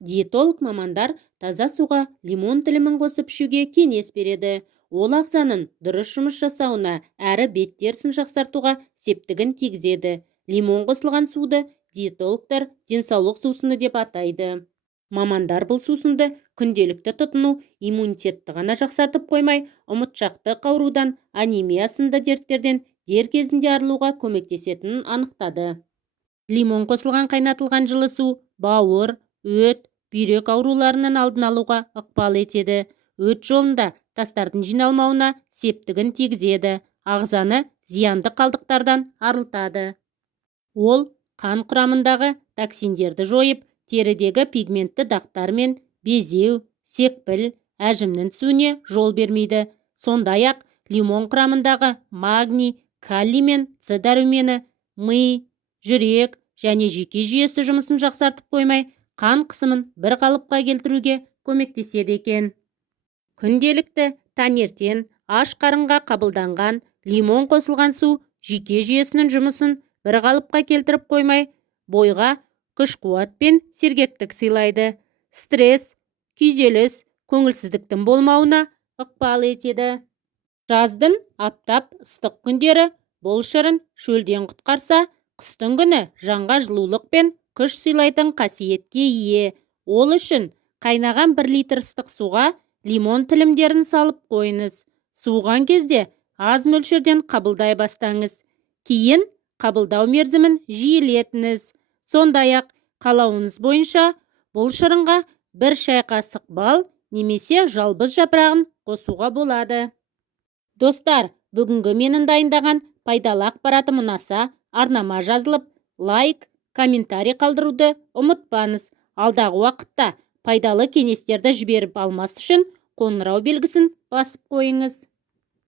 Диетолог мамандар таза суға лимон тілімін қосып ішуге кеңес береді. Ол ағзаның дұрыс жұмыс жасауына әрі бет терісін жақсартуға септігін тигізеді. Лимон қосылған суды диетологтар денсаулық сусыны деп атайды. Мамандар бұл сусынды күнделікті тұтыну иммунитетті ғана жақсартып қоймай, ұмытшақтық аурудан, анемия сынды дерттерден дер кезінде арылуға көмектесетінін анықтады. Лимон қосылған қайнатылған жылы су бауыр, өт, бүйрек ауруларының алдын алуға ықпал етеді. Өт жолында тастардың жиналмауына септігін тигізеді, ағзаны зиянды қалдықтардан арылтады. Ол қан құрамындағы токсиндерді жойып, терідегі пигментті дақтар мен безеу, секпіл, әжімнің түсуіне жол бермейді. Сондай-ақ лимон құрамындағы магний, калий мен С дәрумені ми, жүрек және жүйке жүйесі жұмысын жақсартып қоймай, қан қысымын бір қалыпқа келтіруге көмектеседі екен. Күнделікті таңертең аш қарынға қабылданған лимон қосылған су жүйке жүйесінің жұмысын бір қалыпқа келтіріп қоймай, бойға күш-қуат пен сергектік сыйлайды. Стресс, күйзеліс, көңілсіздіктің болмауына ықпал етеді. Жаздың аптап ыстық күндері бұл шырын шөлден құтқарса, қыстың күні жанға жылулық пен күш сыйлайтын қасиетке ие. Ол үшін қайнаған 1 литр ыстық суға лимон тілімдерін салып қойыңыз. Суыған кезде аз мөлшерден қабылдай бастаңыз. Кейін қабылдау мерзімін жиілетіңіз. Сондай-ақ қалауыңыз бойынша бұл шырынға 1 шай қасық бал немесе жалбыз жапырағын қосуға болады. Достар, бүгінгі менің дайындаған пайдалы ақпаратым ұнаса, арнама жазылып, лайк, комментарий қалдыруды ұмытпаңыз. Алдағы уақытта пайдалы кеңестерді жіберіп алмас үшін қоңырау белгісін басып қойыңыз.